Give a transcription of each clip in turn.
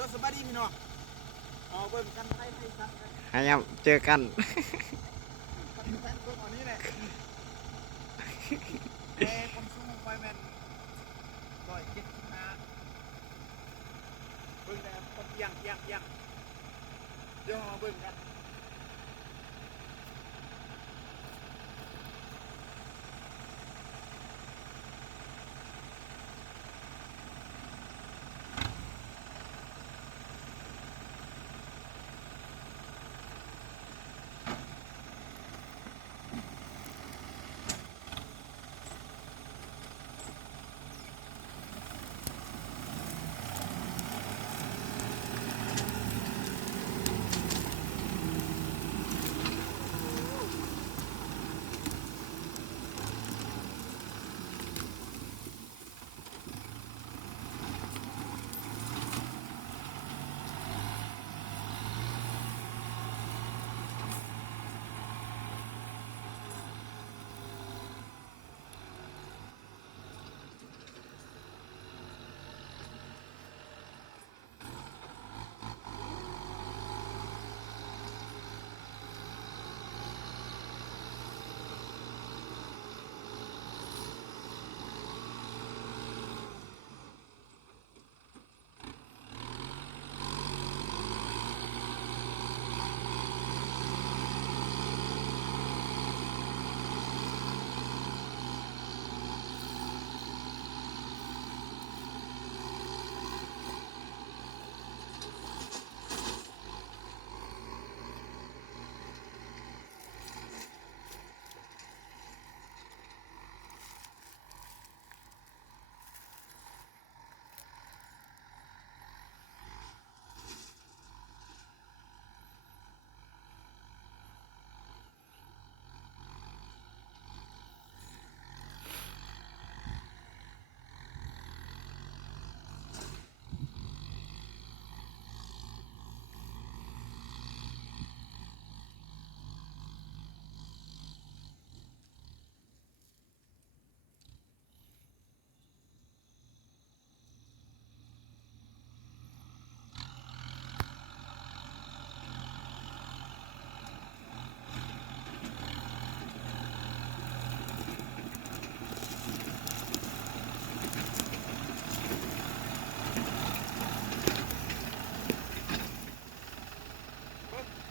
ดี๋ยวสบายดีพี่น้องเอาเบิ่งกันไปให้ชัดกัน หายามเจอกัน กันเบิ่งอันนี้แหละคนสู้ไฟแมน175เบิ่งแต่คนเอียงเดี๋ยวมาเบิ่งกัน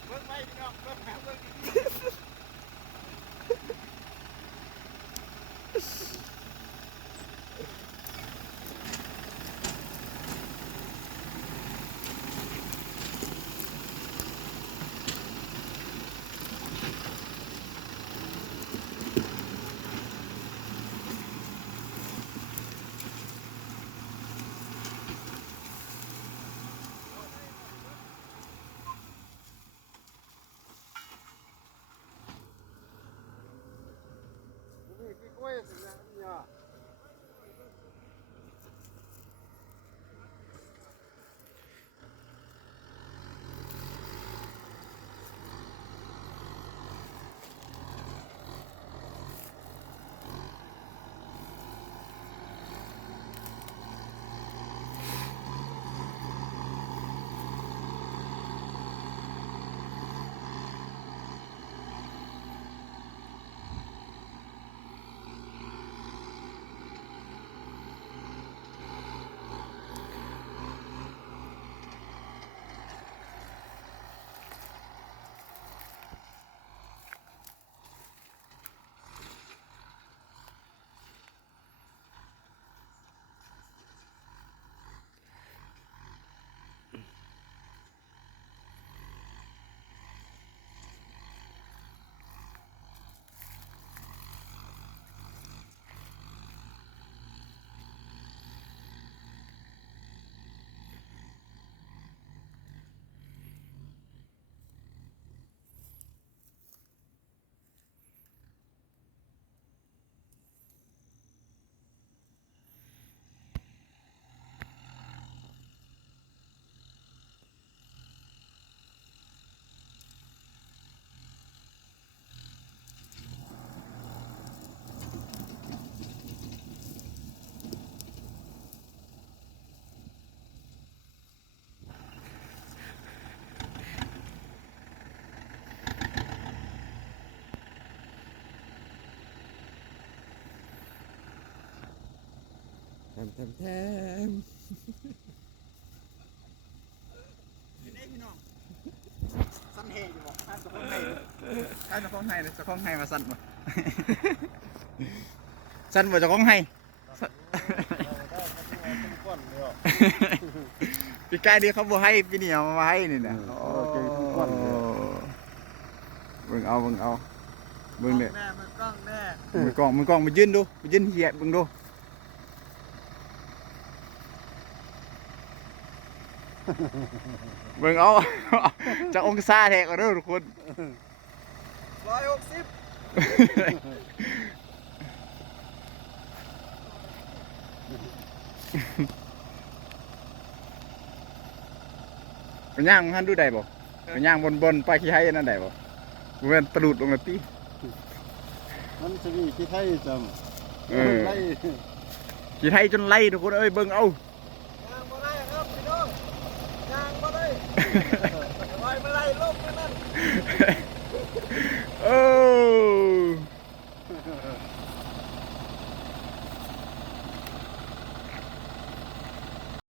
เบิ่งไปพี่น้องเบิ่งแล้วเบิ่งดีนี่กี่กล้วยสินะเนี่ย แถมแถม อยู่ในพี่น้องสั้นแห้งอยู่บ่ท่านจะพ้องให้ท่านจะพ้องให้จะพ้องให้มาสั้นบ่สั้นบ่จะพ้องให้ปีกายดีเขาบ่ให้ปีนี้เอามาให้นี่นะเบิ่งเอาเบิ่งเนี่ย แน่มือกล้องแน่ มือกล้องมายืนดูมายืนเหี้ยเบิ่งดูเบิ่งเอาจะองศาแท้ก็เด้อทุกคน 160ไปย่างมันดูได้บ่ไปย่างบนไปขี้ให้นั่นได้บ่บ่แม่นตะลุดลงละติ มันจะมีที่ไทยจำไล่ ขี้ให้จนไล่ทุกคนเอ้ยเบิ่งเอา ยางบ่ได้ครับพี่น้องยางบ่ได้ลอยมาไล่ลบนั่น เออ